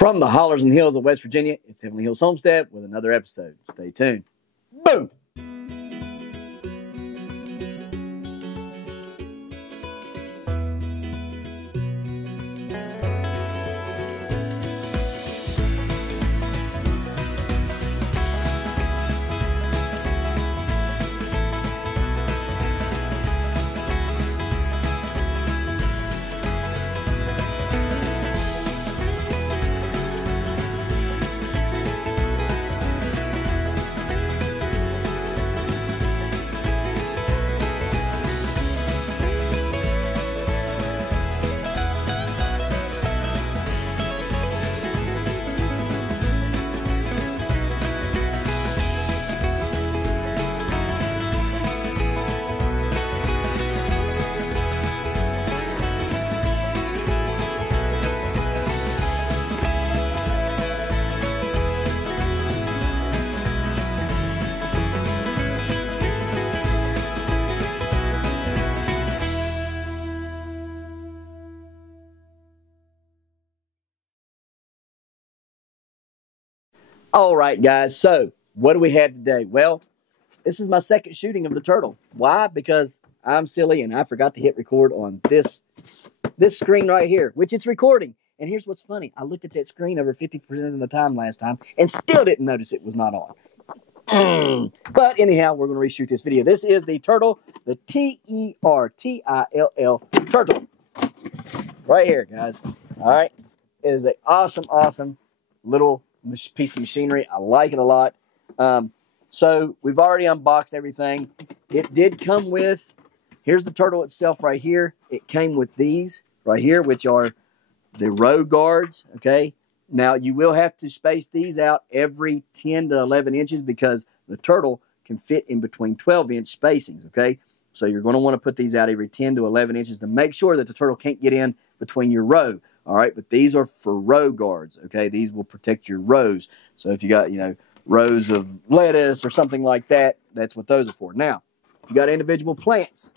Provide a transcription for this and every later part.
From the hollers and hills of West Virginia, it's Heavenly Hills Homestead with another episode. Stay tuned. Boom! All right, guys, so what do we have today? Well, this is my second shooting of the turtle. Why? Because I'm silly and I forgot to hit record on this screen right here, which it's recording. And here's what's funny. I looked at that screen over 50% of the time last time and still didn't notice it was not on. But anyhow, we're going to reshoot this video. This is the turtle, the Tertill turtle. Right here, guys. All right. It is an awesome, awesome little piece of machinery. I like it a lot. So we've already unboxed everything. It did come with, here's the turtle itself right here. It came with these right here, which are the row guards. Okay. Now you will have to space these out every 10 to 11 inches because the turtle can fit in between 12-inch spacings. Okay. So you're going to want to put these out every 10 to 11 inches to make sure that the turtle can't get in between your row. All right, but these are for row guards, okay? These will protect your rows. So if you got, rows of lettuce or something like that, that's what those are for. Now, you got individual plants,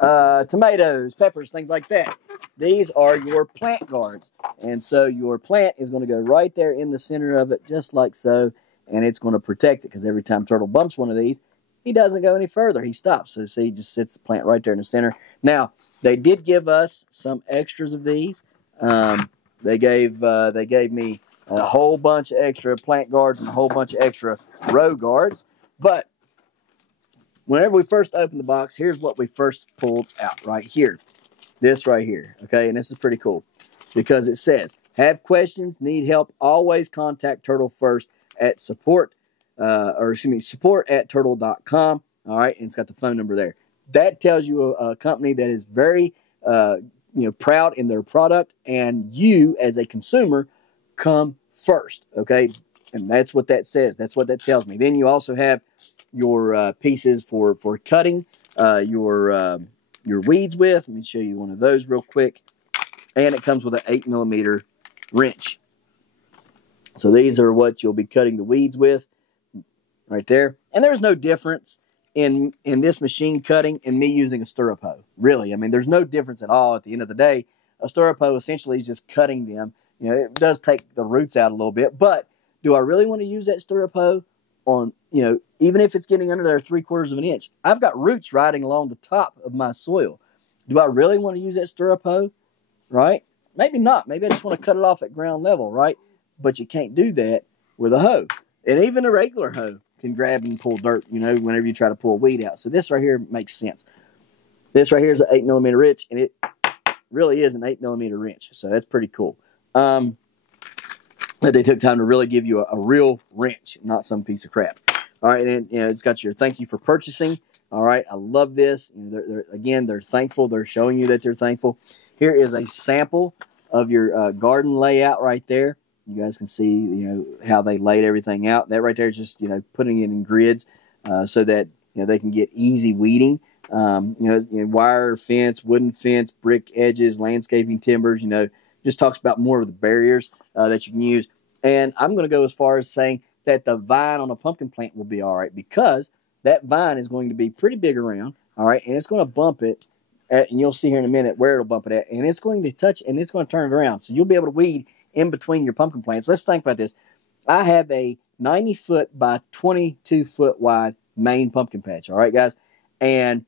tomatoes, peppers, things like that. These are your plant guards. And so your plant is going to go right there in the center of it, just like so, and it's going to protect it because every time turtle bumps one of these, he doesn't go any further. He stops. So see, he just sits the plant right there in the center. Now, they did give us some extras of these. They gave me a whole bunch of extra plant guards and a whole bunch of extra row guards. But whenever we first opened the box, here's what we first pulled out right here. This right here, okay? And this is pretty cool because it says, have questions, need help, always contact Tertill first at support@tertill.com. All right, and it's got the phone number there. That tells you a company that is very, proud in their product, and you as a consumer come first, okay? And that's what that says. That's what that tells me. Then you also have your pieces for cutting your weeds with. Let me show you one of those real quick. And it comes with an 8mm wrench. So these are what you'll be cutting the weeds with right there. And there's no difference in this machine cutting and me using a stirrup hoe. Really, I mean, there's no difference at all. At the end of the day, a stirrup hoe essentially is just cutting them. It does take the roots out a little bit, but do I really want to use that stirrup hoe on, even if it's getting under there 3/4 of an inch? I've got roots riding along the top of my soil. Do I really want to use that stirrup hoe? Right? Maybe not. Maybe I just want to cut it off at ground level, right? But you can't do that with a hoe. And even a regular hoe can grab and pull dirt, whenever you try to pull a weed out. So this right here makes sense. This right here is an 8mm wrench, and it really is an 8mm wrench. So that's pretty cool. But they took time to really give you a real wrench, not some piece of crap. All right, and it's got your thank you for purchasing. All right, I love this. They're thankful. They're showing you that they're thankful. Here is a sample of your garden layout right there. You guys can see, how they laid everything out. That right there is just, putting it in grids so that, they can get easy weeding. Wire fence, wooden fence, brick edges, landscaping timbers, just talks about more of the barriers that you can use. And I'm going to go as far as saying that the vine on a pumpkin plant will be all right because that vine is going to be pretty big around, all right, and it's going to bump it and you'll see here in a minute where it'll bump it at, and it's going to touch and it's going to turn it around. So you'll be able to weed in between your pumpkin plants. Let's think about this. I have a 90-foot by 22-foot wide main pumpkin patch. All right, guys. And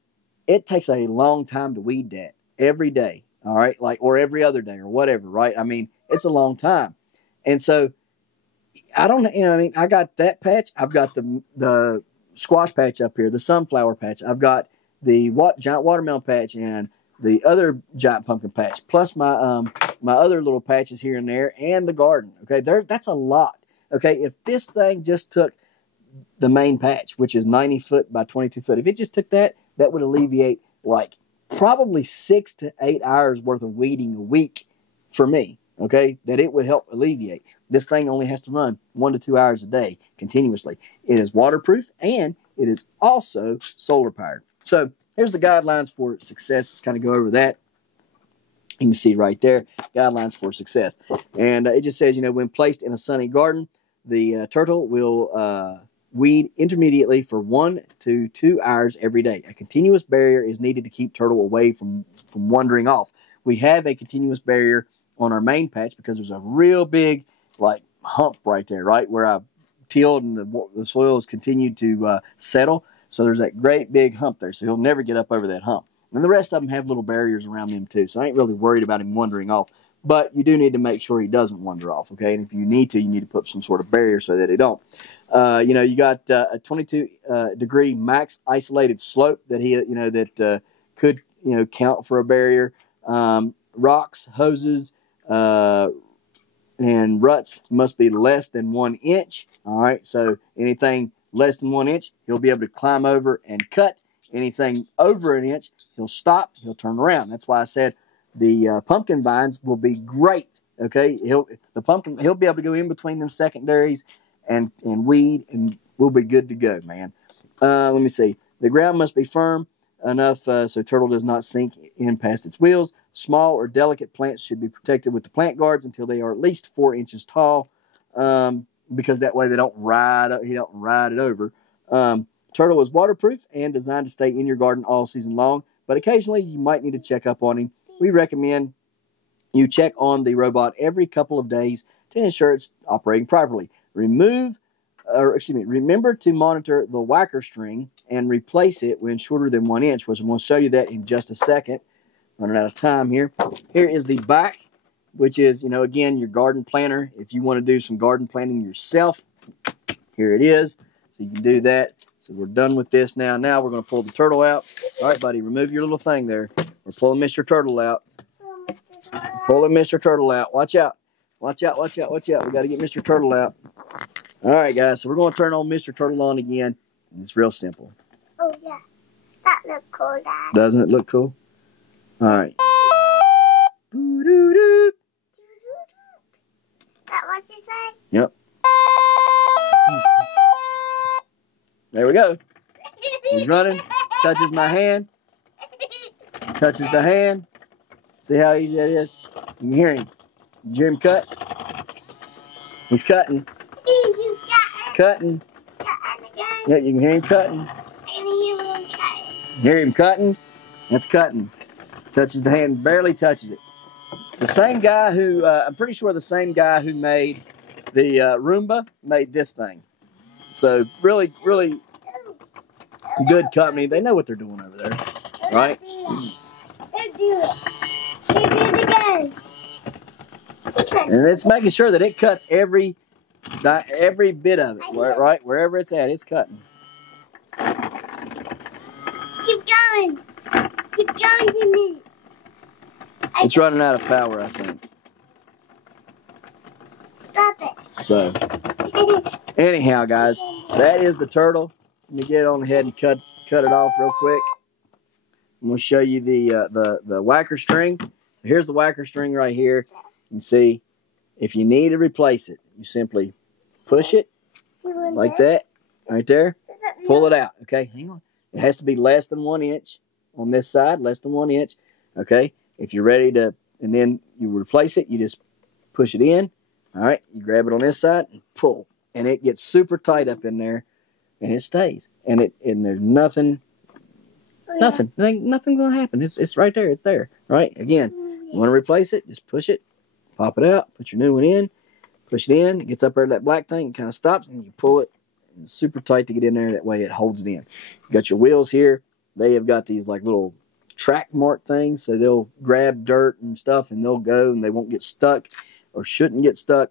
it takes a long time to weed that every day. All right. Or every other day or whatever. Right. I mean, it's a long time. And so I don't, I got that patch. I've got the squash patch up here, the sunflower patch. I've got the giant watermelon patch and the other giant pumpkin patch, plus my my other little patches here and there, and the garden. Okay, that's a lot. Okay, if this thing just took the main patch, which is 90 foot by 22 foot, if it just took that, that would alleviate like probably 6 to 8 hours worth of weeding a week for me. Okay, that it would help alleviate. This thing only has to run 1 to 2 hours a day continuously. It is waterproof and it is also solar powered. So here's the guidelines for success. Let's kind of go over that. You can see right there, guidelines for success. And it just says, when placed in a sunny garden, the Tertill will weed intermediately for 1 to 2 hours every day. A continuous barrier is needed to keep Tertill away from wandering off. We have a continuous barrier on our main patch because there's a real big hump right there, right, where I've tilled and the soil has continued to settle. So there's that great big hump there. So he'll never get up over that hump. And the rest of them have little barriers around them too. So I ain't really worried about him wandering off. But you do need to make sure he doesn't wander off, okay? And if you need to put some sort of barrier so that he don't. You got a 22-degree max isolated slope that that could count for a barrier. Rocks, hoses, and ruts must be less than 1 inch. All right, so anything less than 1 inch, he'll be able to climb over and cut. Anything over an inch, he'll stop, he'll turn around. That's why I said the pumpkin vines will be great. Okay, he'll be able to go in between them secondaries and weed, and we'll be good to go, man. Let me see. The ground must be firm enough so Tertill does not sink in past its wheels. Small or delicate plants should be protected with the plant guards until they are at least 4 inches tall, because that way he don't ride it over. Tertill is waterproof and designed to stay in your garden all season long, but occasionally you might need to check up on him. We recommend you check on the robot every couple of days to ensure it's operating properly. Remember to monitor the whacker string and replace it when shorter than 1 inch, which I'm going to show you that in just a second. Running out of time here. Here is the back, which is, again, your garden planter. If you want to do some garden planting yourself, here it is. So you can do that. So we're done with this now. Now we're going to pull the Tertill out. All right, buddy, remove your little thing there. We're pulling Mr. Tertill out. Pulling Mr. Tertill out. Watch out. Watch out, watch out, watch out. We got to get Mr. Tertill out. All right, guys, so we're going to turn on Mr. Tertill on again. It's real simple. Oh, yeah. That looks cool, Dad. Doesn't it look cool? All right. That what you say? Yep. There we go. He's running. Touches my hand. Touches the hand. See how easy that is? You can hear him. Did you hear him cut? He's cutting. He's Cutting. cutting again. Yeah, you can hear him cutting. I can hear him cutting. Hear him cutting? That's cutting. Touches the hand, barely touches it. The same guy who, I'm pretty sure the same guy who made the Roomba made this thing. So really, really good company. They know what they're doing over there, right? They do it. They do it again. And it's making sure that it cuts every bit of it, right? Wherever it's at, it's cutting. Keep going. Keep going to me. It's running out of power, I think. Stop it. So, anyhow, guys, that is the Tertill. Let me get on ahead and cut it off real quick. I'm going to show you the whacker string. Here's the whacker string right here. You can see if you need to replace it, you simply push it like that, right there. Pull it out. Okay, hang on. It has to be less than 1 inch on this side, less than 1 inch. Okay, if you're ready to, and then you replace it, you just push it in. All right, you grab it on this side and pull, and it gets super tight up in there, and it stays. And there's nothing going to happen. It's right there. It's there. Right. Again, you want to replace it, just push it, pop it out, put your new one in, push it in, it gets up there to that black thing, it kind of stops, and you pull it. It's super tight to get in there. That way it holds it in. You got your wheels here. They have got these like little track mark things, so they'll grab dirt and stuff, and they'll go, and they won't get stuck or shouldn't get stuck.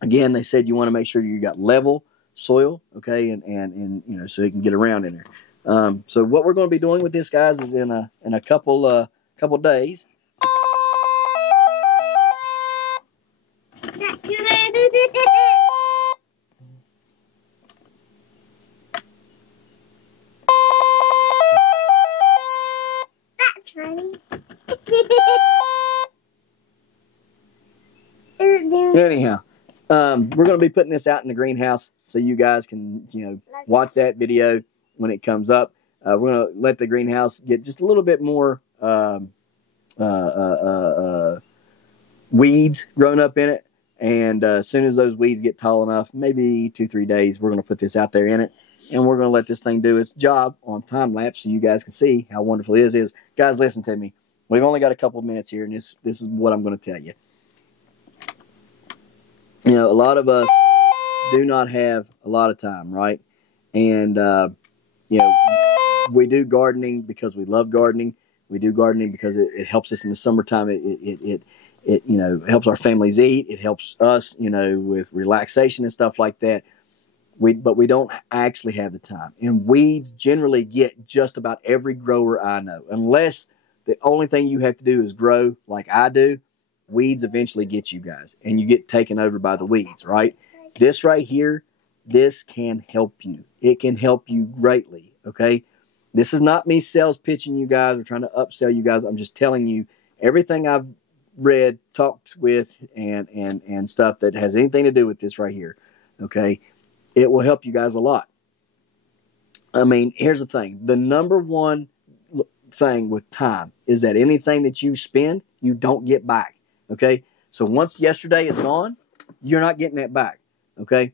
Again, they said you want to make sure you got level soil, okay, and you know, so you can get around in there. So what we're going to be doing with this, guys, is in a couple days. Anyhow, we're going to be putting this out in the greenhouse so you guys can, you know, watch that video when it comes up. We're going to let the greenhouse get just a little bit more weeds growing up in it. And as soon as those weeds get tall enough, maybe 2-3 days, we're going to put this out there in it. And we're going to let this thing do its job on time lapse so you guys can see how wonderful it is. Guys, listen to me. We've only got a couple of minutes here, and this is what I'm going to tell you. You know, a lot of us do not have a lot of time, right? And, you know, we do gardening because we love gardening. We do gardening because it helps us in the summertime. It you know, helps our families eat. It helps us, you know, with relaxation and stuff like that. But we don't actually have the time. And weeds generally get just about every grower I know. Unless the only thing you have to do is grow like I do, weeds eventually get you guys. And you get taken over by the weeds, right? This right here, this can help you. It can help you greatly, okay? This is not me sales pitching you guys or trying to upsell you guys. I'm just telling you everything I've read, talked with, and stuff that has anything to do with this right here, okay? It will help you guys a lot. I mean, here's the thing. The number one thing with time is that anything that you spend, you don't get back, okay? So once yesterday is gone, you're not getting that back, okay?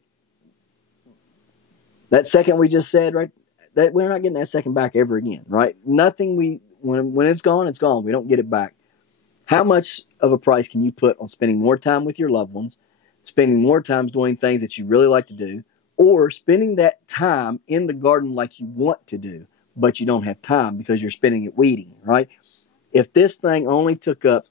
That second we just said, right, that we're not getting that second back ever again, right? Nothing when it's gone, it's gone. We don't get it back. How much of a price can you put on spending more time with your loved ones, spending more time doing things that you really like to do, or spending that time in the garden like you want to do, but you don't have time because you're spending it weeding, right? If this thing only took up,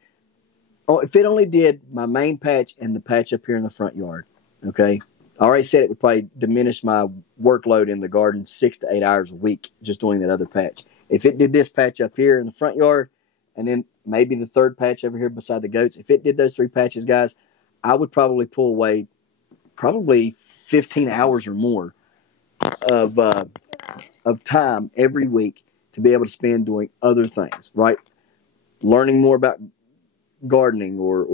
if it only did my main patch and the patch up here in the front yard, okay? I already said it would probably diminish my workload in the garden 6 to 8 hours a week just doing that other patch. If it did this patch up here in the front yard and then maybe the third patch over here beside the goats, if it did those 3 patches, guys, I would probably pull away probably 15 hours or more of time every week to be able to spend doing other things, right? Learning more about gardening or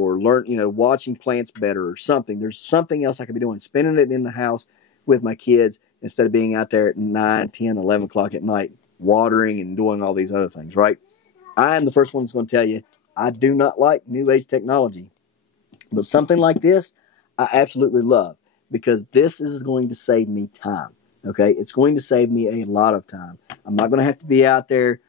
watching plants better or something. There's something else I could be doing. Spending it in the house with my kids instead of being out there at 9, 10, 11 o'clock at night watering and doing all these other things, right? I am the first one that's going to tell you I do not like new age technology. But something like this, I absolutely love because this is going to save me time, okay? It's going to save me a lot of time. I'm not going to have to be out there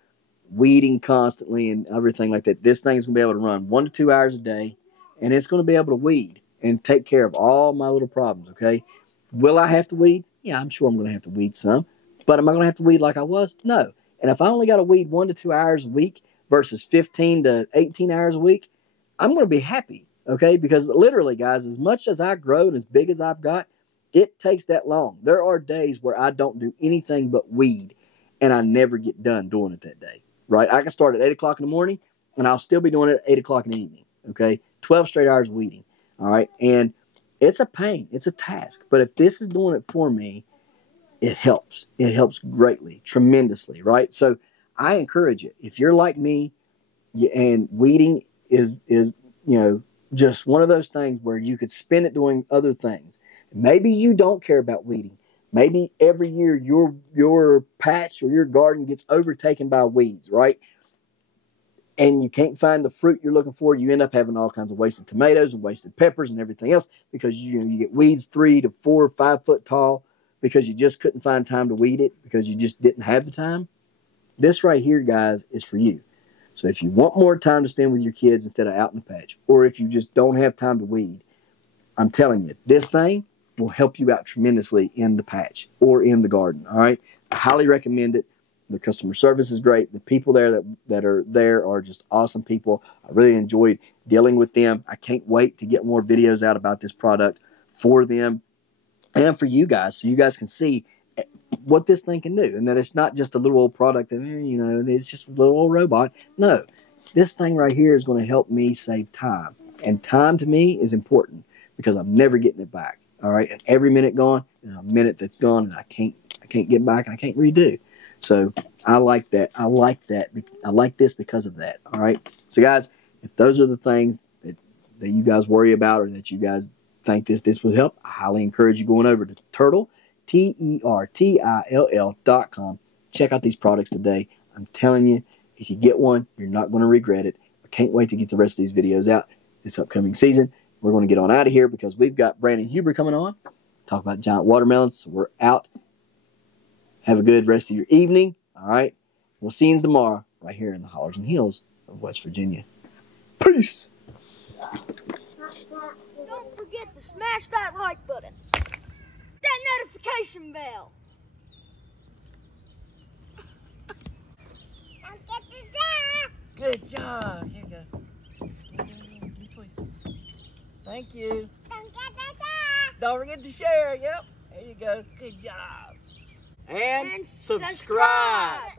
weeding constantly and everything like that. This thing is going to be able to run 1 to 2 hours a day, and it's going to be able to weed and take care of all my little problems, okay? Will I have to weed? Yeah, I'm sure I'm going to have to weed some. But am I going to have to weed like I was? No. And if I only got to weed 1 to 2 hours a week versus 15 to 18 hours a week, I'm going to be happy, okay? Because literally, guys, as much as I grow and as big as I've got, it takes that long. There are days where I don't do anything but weed, and I never get done doing it that day, right? I can start at 8 o'clock in the morning, and I'll still be doing it at 8 o'clock in the evening, okay? 12 straight hours of weeding, all right? And it's a pain. It's a task. But if this is doing it for me, it helps. It helps greatly, tremendously, right? So I encourage it. If you're like me, and weeding is just one of those things where you could spend it doing other things. Maybe you don't care about weeding. Maybe every year your patch or your garden gets overtaken by weeds, right? And you can't find the fruit you're looking for. You end up having all kinds of wasted tomatoes and wasted peppers and everything else because you get weeds 3 to 4 or 5 foot tall because you just couldn't find time to weed it because you just didn't have the time. This right here, guys, is for you. So if you want more time to spend with your kids instead of out in the patch, or if you just don't have time to weed, I'm telling you, this thing will help you out tremendously in the patch or in the garden. All right, I highly recommend it. The customer service is great. The people there that are there are just awesome people. I really enjoyed dealing with them. I can't wait to get more videos out about this product for them and for you guys, so you guys can see what this thing can do, and that it's not just a little old product that, you know, it's just a little old robot. No, this thing right here is going to help me save time, and time to me is important because I'm never getting it back. All right, and every minute gone is a minute that's gone, and I can't get back, and I can't redo. So I like that. I like that. I like this because of that. All right. So guys, if those are the things that you guys worry about, or that you guys think this would help, I highly encourage you going over to Tertill, TERTILL.com. Check out these products today. I'm telling you, if you get one, you're not going to regret it. I can't wait to get the rest of these videos out this upcoming season. We're going to get on out of here because we've got Brandon Huber coming on. Talk about giant watermelons. So we're out. Have a good rest of your evening. All right. We'll see you tomorrow right here in the hollers and hills of West Virginia. Peace. Don't forget to smash that like button. That notification bell. Don't get the dog. Good job. Here you go. Thank you. Don't get the dog. Don't forget to share. Yep. There you go. Good job. And subscribe. Subscribe.